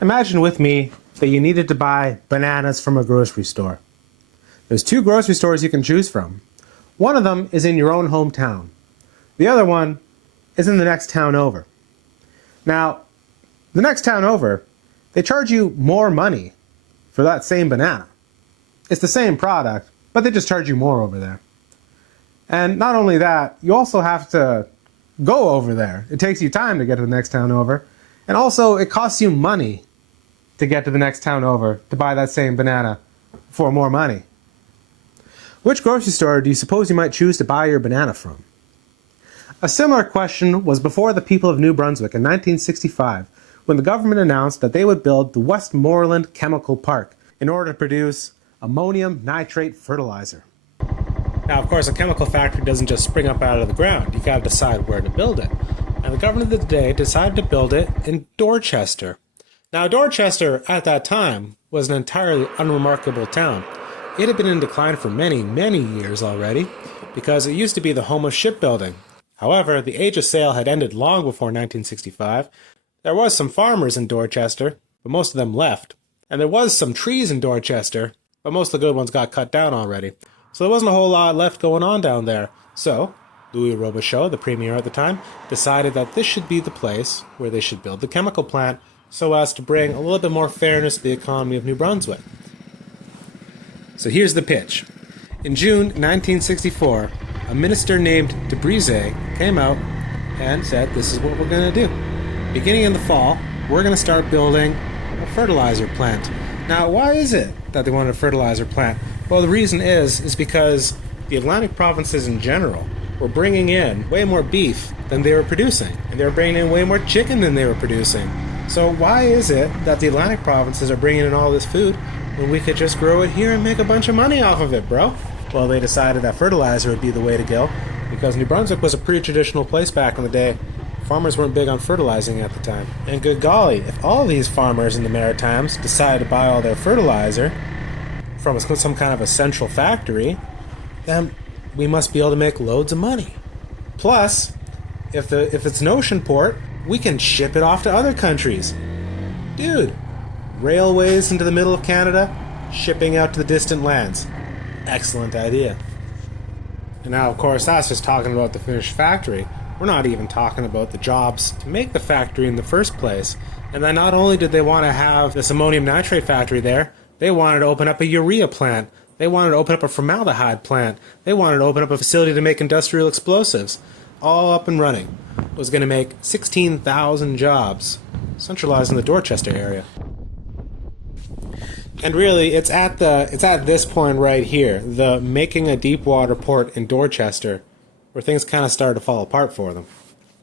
Imagine with me that you needed to buy bananas from a grocery store. There's two grocery stores you can choose from. One of them is in your own hometown. The other one is in the next town over. Now, the next town over, they charge you more money for that same banana. It's the same product, but they just charge you more over there. And not only that, you also have to go over there. It takes you time to get to the next town over. And also, it costs you money to get to the next town over to buy that same banana for more money. Which grocery store do you suppose you might choose to buy your banana from? A similar question was before the people of New Brunswick in 1965, when the government announced that they would build the Westmorland Chemical Park in order to produce ammonium nitrate fertilizer. Now, of course, a chemical factory doesn't just spring up out of the ground. You gotta decide where to build it. And the government of the day decided to build it in Dorchester. Now, Dorchester, at that time, was an entirely unremarkable town. It had been in decline for many, many years already, because it used to be the home of shipbuilding. However, the age of sail had ended long before 1965. There was some farmers in Dorchester, but most of them left. And there was some trees in Dorchester, but most of the good ones got cut down already. So there wasn't a whole lot left going on down there. So, Louis Robichaud, the Premier at the time, decided that this should be the place where they should build the chemical plant so as to bring a little bit more fairness to the economy of New Brunswick. So here's the pitch. In June 1964, a minister named de Brise came out and said, this is what we're going to do. Beginning in the fall, we're going to start building a fertilizer plant. Now, why is it that they wanted a fertilizer plant? Well, the reason is because the Atlantic provinces in general were bringing in way more beef than they were producing. And they were bringing in way more chicken than they were producing. So why is it that the Atlantic provinces are bringing in all this food when we could just grow it here and make a bunch of money off of it, bro? Well, they decided that fertilizer would be the way to go, because New Brunswick was a pretty traditional place back in the day. Farmers weren't big on fertilizing at the time. And good golly, if all these farmers in the Maritimes decided to buy all their fertilizer from some kind of a central factory, then we must be able to make loads of money. Plus, if it's an ocean port, we can ship it off to other countries. Dude, railways into the middle of Canada, shipping out to the distant lands. Excellent idea. And now, of course, that's just talking about the finished factory. We're not even talking about the jobs to make the factory in the first place. And then not only did they want to have this ammonium nitrate factory there, they wanted to open up a urea plant. They wanted to open up a formaldehyde plant. They wanted to open up a facility to make industrial explosives. All up and running. It was going to make 16,000 jobs, centralized in the Dorchester area. And really, it's at this point right here, the making a deep water port in Dorchester, where things kind of started to fall apart for them.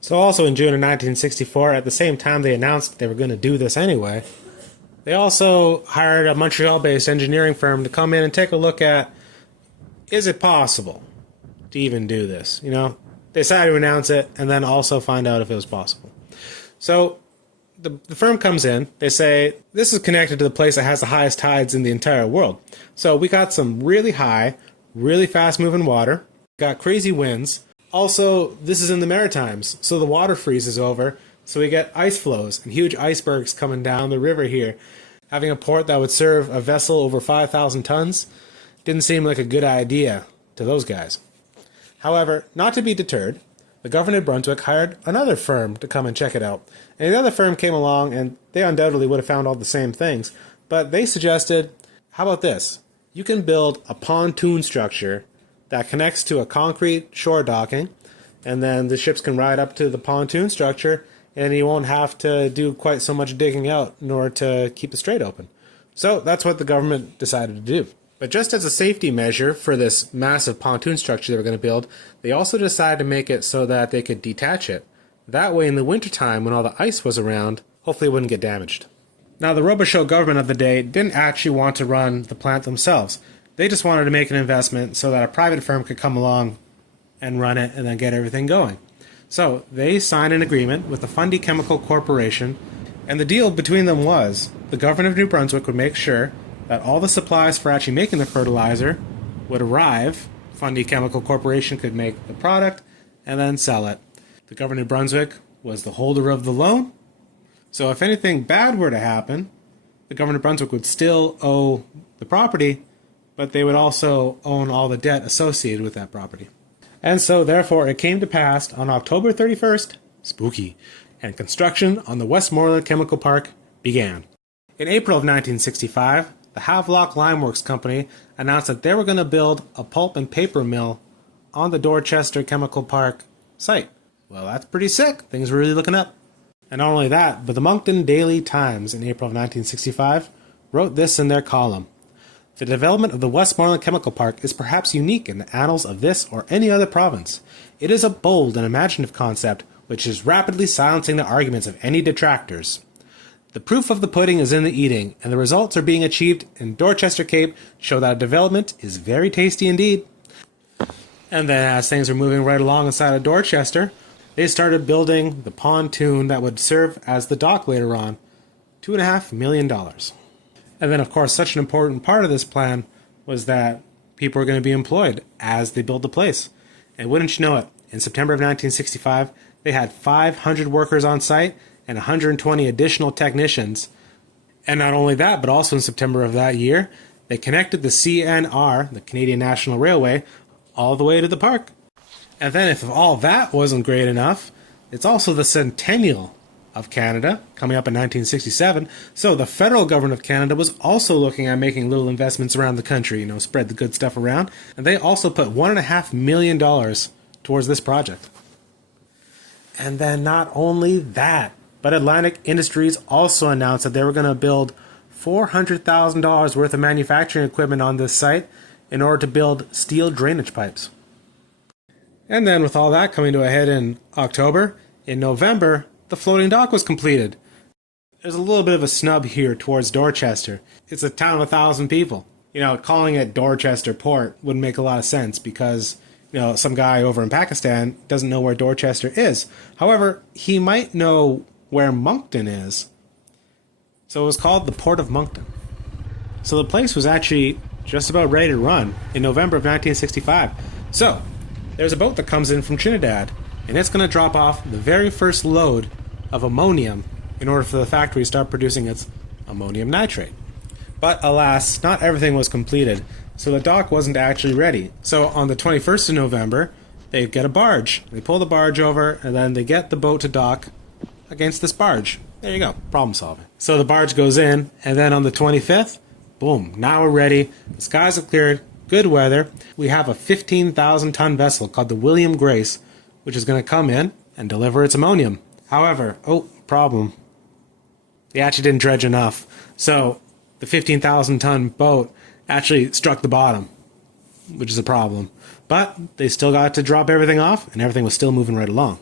So also in June of 1964, at the same time they announced they were going to do this anyway, they also hired a Montreal-based engineering firm to come in and take a look at, is it possible to even do this? You know, they decided to announce it and then also find out if it was possible. So the firm comes in, they say, this is connected to the place that has the highest tides in the entire world. So we got some really high, really fast-moving water, got crazy winds. Also, this is in the Maritimes, so the water freezes over, so we get ice flows and huge icebergs coming down the river here. Having a port that would serve a vessel over 5,000 tons didn't seem like a good idea to those guys. However, not to be deterred, the government of Brunswick hired another firm to come and check it out. And the other firm came along, and they undoubtedly would have found all the same things. But they suggested, how about this? You can build a pontoon structure that connects to a concrete shore docking, and then the ships can ride up to the pontoon structure, and you won't have to do quite so much digging out in order to keep the strait open. So that's what the government decided to do. But just as a safety measure for this massive pontoon structure they were going to build, they also decided to make it so that they could detach it. That way, in the wintertime, when all the ice was around, hopefully it wouldn't get damaged. Now, the Robichaud government of the day didn't actually want to run the plant themselves. They just wanted to make an investment so that a private firm could come along and run it and then get everything going. So they signed an agreement with the Fundy Chemical Corporation, and the deal between them was the government of New Brunswick would make sure that all the supplies for actually making the fertilizer would arrive. Fundy Chemical Corporation could make the product and then sell it. The government of Brunswick was the holder of the loan, So if anything bad were to happen, the government of Brunswick would still owe the property, but they would also own all the debt associated with that property. And so therefore it came to pass on October 31st, spooky, and construction on the Westmorland Chemical Park began. In April of 1965, the Havelock Limeworks Company announced that they were going to build a pulp and paper mill on the Dorchester Chemical Park site. Well, that's pretty sick. Things were really looking up. And not only that, but the Moncton Daily Times in April of 1965 wrote this in their column. The development of the Westmorland Chemical Park is perhaps unique in the annals of this or any other province. It is a bold and imaginative concept which is rapidly silencing the arguments of any detractors. The proof of the pudding is in the eating, and the results are being achieved in Dorchester Cape show that development is very tasty indeed. And then as things were moving right along inside of Dorchester, they started building the pontoon that would serve as the dock later on. $2.5 million. And then of course such an important part of this plan was that people were going to be employed as they built the place. And wouldn't you know it, in September of 1965, they had 500 workers on site and 120 additional technicians. And not only that, but also in September of that year, they connected the CNR, the Canadian National Railway, all the way to the park. And then if all that wasn't great enough, it's also the centennial of Canada, coming up in 1967. So the federal government of Canada was also looking at making little investments around the country, spread the good stuff around. And they also put $1.5 million towards this project. And then not only that, but Atlantic Industries also announced that they were going to build $400,000 worth of manufacturing equipment on this site in order to build steel drainage pipes. And then with all that coming to a head in October, in November, the floating dock was completed. There's a little bit of a snub here towards Dorchester. It's a town of 1,000 people. Calling it Dorchester Port wouldn't make a lot of sense because some guy over in Pakistan doesn't know where Dorchester is. However, he might know where Moncton is. So it was called the Port of Moncton. So the place was actually just about ready to run in November of 1965. So there's a boat that comes in from Trinidad, and it's going to drop off the very first load of ammonium in order for the factory to start producing its ammonium nitrate. But alas, not everything was completed, so the dock wasn't actually ready. So on the 21st of November, they get a barge. They pull the barge over, and then they get the boat to dock against this barge. There you go, problem solving. So the barge goes in, and then on the 25th, boom, now we're ready. The skies have cleared, good weather. We have a 15,000-ton vessel called the William Grace, which is going to come in and deliver its ammonium. However, problem. They actually didn't dredge enough. So the 15,000-ton boat actually struck the bottom, which is a problem. But they still got to drop everything off, and everything was still moving right along.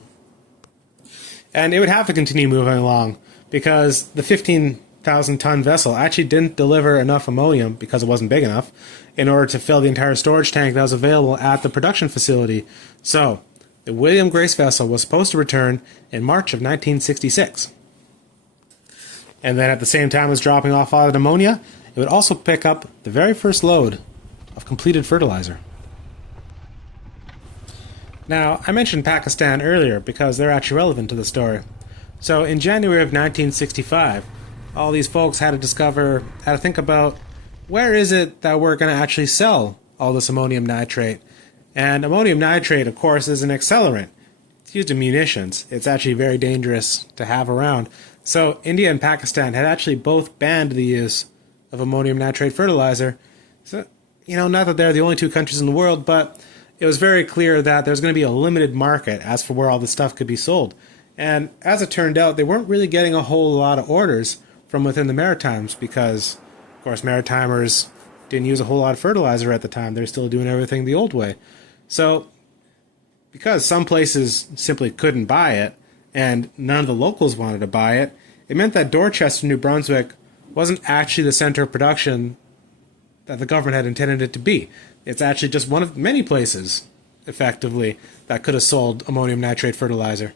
And it would have to continue moving along because the 15,000-ton vessel actually didn't deliver enough ammonium because it wasn't big enough in order to fill the entire storage tank that was available at the production facility. So the William Grace vessel was supposed to return in March of 1966. And then at the same time as dropping off all that ammonia, it would also pick up the very first load of completed fertilizer. Now, I mentioned Pakistan earlier because they're actually relevant to the story. So in January of 1965, all these folks had to think about where is it that we're going to actually sell all this ammonium nitrate. And ammonium nitrate, of course, is an accelerant. It's used in munitions. It's actually very dangerous to have around. So India and Pakistan had actually both banned the use of ammonium nitrate fertilizer. So, not that they're the only two countries in the world, but it was very clear that there's going to be a limited market as for where all this stuff could be sold. And as it turned out, they weren't really getting a whole lot of orders from within the Maritimes because, of course, Maritimers didn't use a whole lot of fertilizer at the time. They're still doing everything the old way. So because some places simply couldn't buy it and none of the locals wanted to buy it, it meant that Dorchester, New Brunswick wasn't actually the center of production that the government had intended it to be. It's actually just one of many places, effectively, that could have sold ammonium nitrate fertilizer.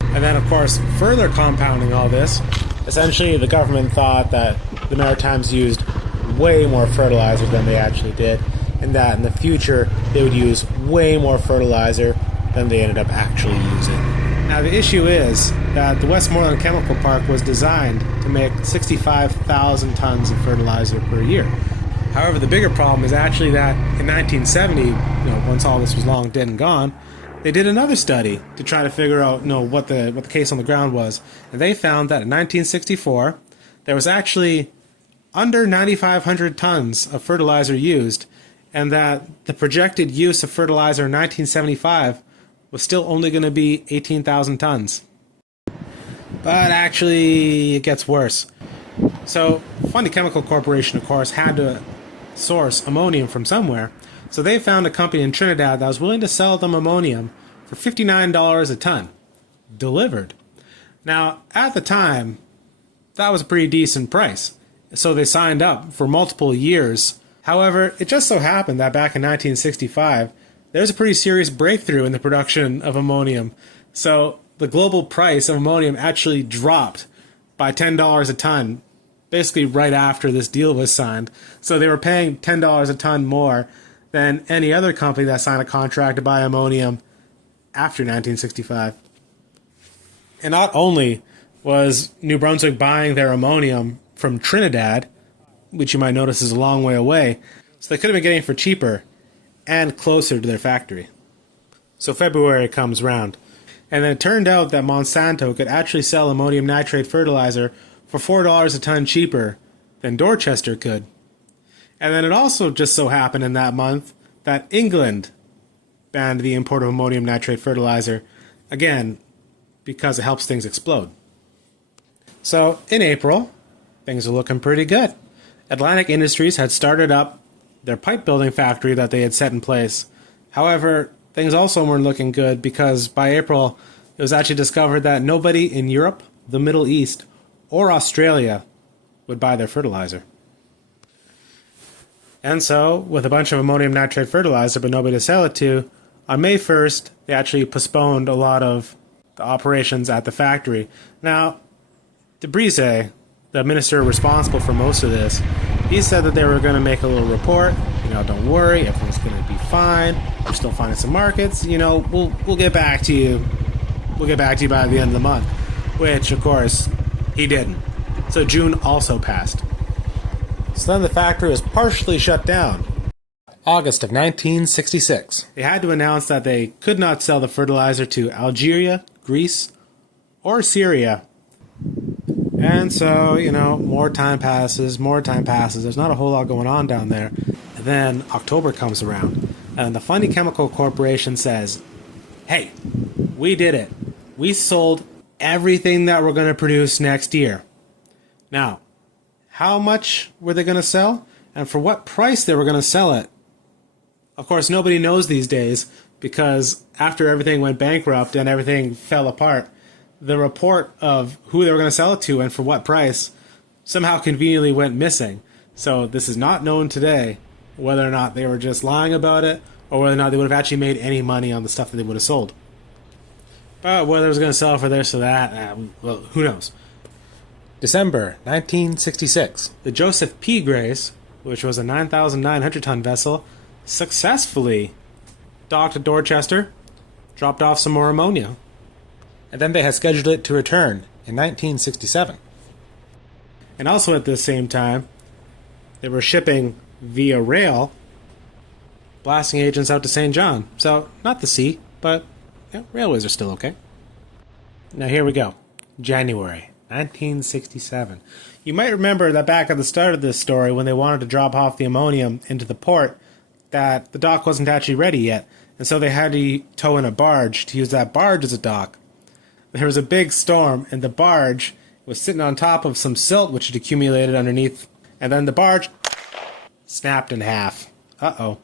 And then, of course, further compounding all this, essentially the government thought that the Maritimes used way more fertilizer than they actually did, and that in the future they would use way more fertilizer than they ended up actually using. Now the issue is that the Westmorland Chemical Park was designed to make 65,000 tons of fertilizer per year. However, the bigger problem is actually that in 1970, once all this was long dead and gone, they did another study to try to figure out, what the case on the ground was, and they found that in 1964 there was actually under 9,500 tons of fertilizer used, and that the projected use of fertilizer in 1975 was still only going to be 18,000 tons. But actually, it gets worse. So, Fundy Chemical Corporation, of course, had to source ammonium from somewhere, so they found a company in Trinidad that was willing to sell them ammonium for $59 a ton, delivered. Now, at the time, that was a pretty decent price, so they signed up for multiple years. However, it just so happened that back in 1965, there was a pretty serious breakthrough in the production of ammonium, so the global price of ammonium actually dropped by $10 a ton, basically right after this deal was signed. So they were paying $10 a ton more than any other company that signed a contract to buy ammonium after 1965. And not only was New Brunswick buying their ammonium from Trinidad, which you might notice is a long way away, so they could have been getting it for cheaper and closer to their factory. So February comes round, and then it turned out that Monsanto could actually sell ammonium nitrate fertilizer for $4 a ton cheaper than Dorchester could. And then it also just so happened in that month that England banned the import of ammonium nitrate fertilizer, again, because it helps things explode. So in April, things are looking pretty good. Atlantic Industries had started up their pipe building factory that they had set in place. However, things also weren't looking good because by April, it was actually discovered that nobody in Europe, the Middle East, or Australia would buy their fertilizer. And so, with a bunch of ammonium nitrate fertilizer but nobody to sell it to, on May 1st, they actually postponed a lot of the operations at the factory. Now, de Brise, the minister responsible for most of this, he said that they were going to make a little report. Don't worry, everything's going to be fine. We're still finding some markets. We'll get back to you. We'll get back to you by the end of the month. Which, of course, he didn't. So June also passed. So then the factory was partially shut down. August of 1966. They had to announce that they could not sell the fertilizer to Algeria, Greece, or Syria. And so, more time passes. There's not a whole lot going on down there. And then October comes around, and the Fundy Chemical Corporation says, hey, we did it. We sold everything that we're going to produce next year. Now, how much were they going to sell? And for what price they were going to sell it? Of course, nobody knows these days, because after everything went bankrupt and everything fell apart, the report of who they were going to sell it to and for what price somehow conveniently went missing. So this is not known today whether or not they were just lying about it or whether or not they would have actually made any money on the stuff that they would have sold. But whether it was going to sell for this or that, well, who knows. December 1966. The Joseph P. Grace, which was a 9,900-ton vessel, successfully docked at Dorchester, dropped off some more ammonia. And then they had scheduled it to return in 1967. And also at the same time, they were shipping via rail blasting agents out to St. John. So, not the sea, but railways are still okay. Now here we go. January 1967. You might remember that back at the start of this story, when they wanted to drop off the ammonium into the port, that the dock wasn't actually ready yet. And so they had to tow in a barge to use that barge as a dock. There was a big storm, and the barge was sitting on top of some silt which had accumulated underneath, and then the barge snapped in half. Uh-oh.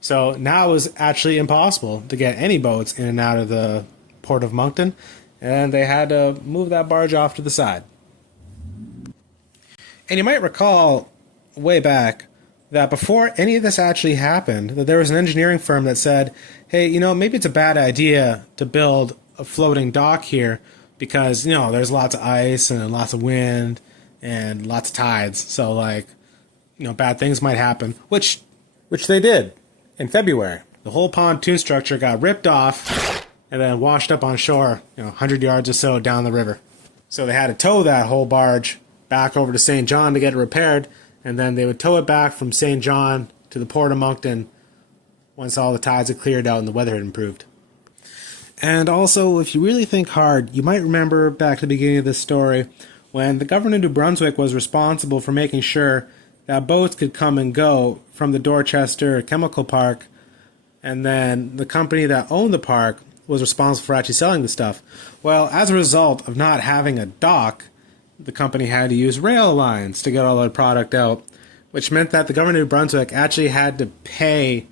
So now it was actually impossible to get any boats in and out of the port of Moncton, and they had to move that barge off to the side. And you might recall way back that before any of this actually happened, that there was an engineering firm that said, hey, maybe it's a bad idea to build a floating dock here because, there's lots of ice and lots of wind and lots of tides. So, bad things might happen, which they did in February. The whole pontoon structure got ripped off and then washed up on shore, 100 yards or so down the river. So they had to tow that whole barge back over to St. John to get it repaired, and then they would tow it back from St. John to the port of Moncton once all the tides had cleared out and the weather had improved. And also, if you really think hard, you might remember back to the beginning of this story when the government of New Brunswick was responsible for making sure that boats could come and go from the Dorchester Chemical Park, and then the company that owned the park was responsible for actually selling the stuff. Well, as a result of not having a dock, the company had to use rail lines to get all their product out, which meant that the government of New Brunswick actually had to pay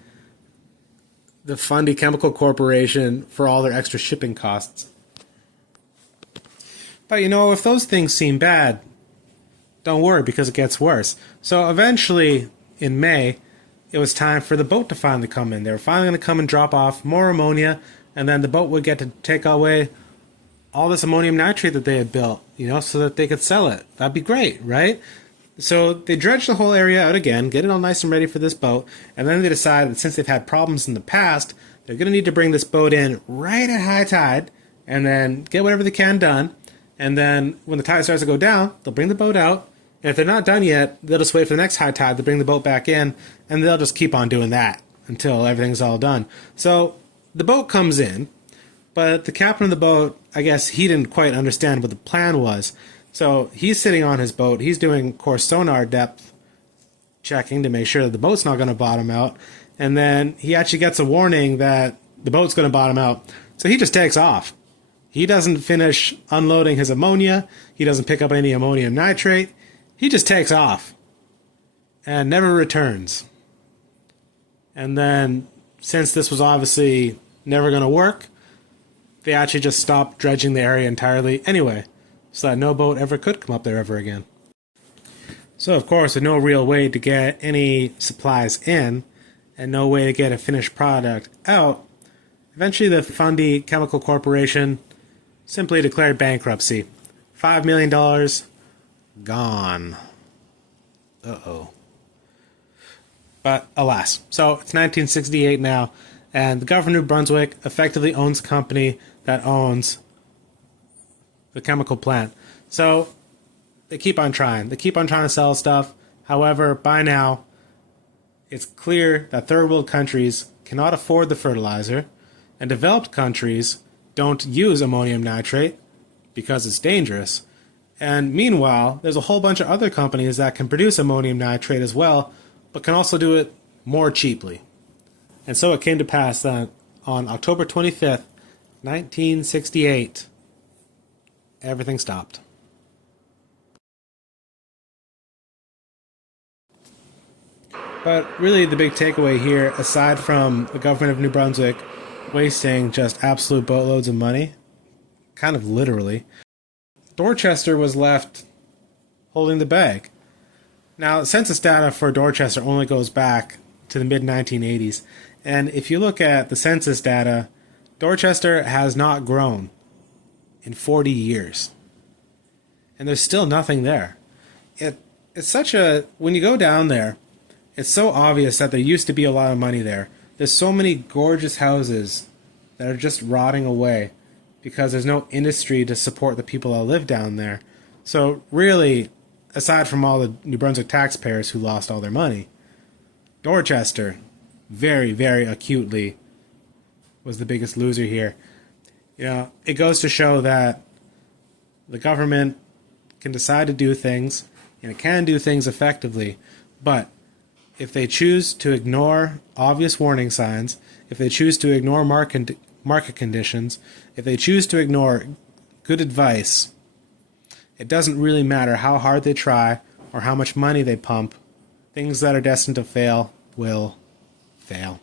the Fundy Chemical Corporation for all their extra shipping costs. But if those things seem bad, don't worry, because it gets worse. So eventually, in May, it was time for the boat to finally come in. They were finally going to come and drop off more ammonia, and then the boat would get to take away all this ammonium nitrate that they had built, so that they could sell it. That'd be great, right? So they dredged the whole area out again, get it all nice and ready for this boat, and then they decided that since they've had problems in the past, they're going to need to bring this boat in right at high tide, and then get whatever they can done, and then when the tide starts to go down, they'll bring the boat out, and if they're not done yet, they'll just wait for the next high tide to bring the boat back in, and they'll just keep on doing that until everything's all done. So the boat comes in, but the captain of the boat, I guess he didn't quite understand what the plan was. So he's sitting on his boat. He's doing, of course, sonar depth checking to make sure that the boat's not going to bottom out. And then he actually gets a warning that the boat's going to bottom out. So he just takes off. He doesn't finish unloading his ammonia. He doesn't pick up any ammonium nitrate. He just takes off and never returns. And then, since this was obviously never going to work, they actually just stopped dredging the area entirely anyway, so that no boat ever could come up there ever again. So, of course, with no real way to get any supplies in, and no way to get a finished product out, eventually the Fundy Chemical Corporation simply declared bankruptcy. $5 million gone. Uh-oh. But alas. So it's 1968 now, and the government of New Brunswick effectively owns a company that owns the chemical plant. So they keep on trying. They keep on trying to sell stuff. However, by now, it's clear that third world countries cannot afford the fertilizer, and developed countries don't use ammonium nitrate because it's dangerous. And meanwhile, there's a whole bunch of other companies that can produce ammonium nitrate as well, but can also do it more cheaply. And so it came to pass that on October 25th, 1968, everything stopped. But really the big takeaway here, aside from the government of New Brunswick wasting just absolute boatloads of money, kind of literally, Dorchester was left holding the bag. Now, census data for Dorchester only goes back to the mid-1980s, and if you look at the census data, Dorchester has not grown in 40 years. And there's still nothing there. It's such a... When you go down there, it's so obvious that there used to be a lot of money there. There's so many gorgeous houses that are just rotting away because there's no industry to support the people that live down there. So really, aside from all the New Brunswick taxpayers who lost all their money, Dorchester, very, very acutely, was the biggest loser here. It goes to show that the government can decide to do things, and it can do things effectively, but if they choose to ignore obvious warning signs, if they choose to ignore market conditions, if they choose to ignore good advice, it doesn't really matter how hard they try or how much money they pump. Things that are destined to fail will fail.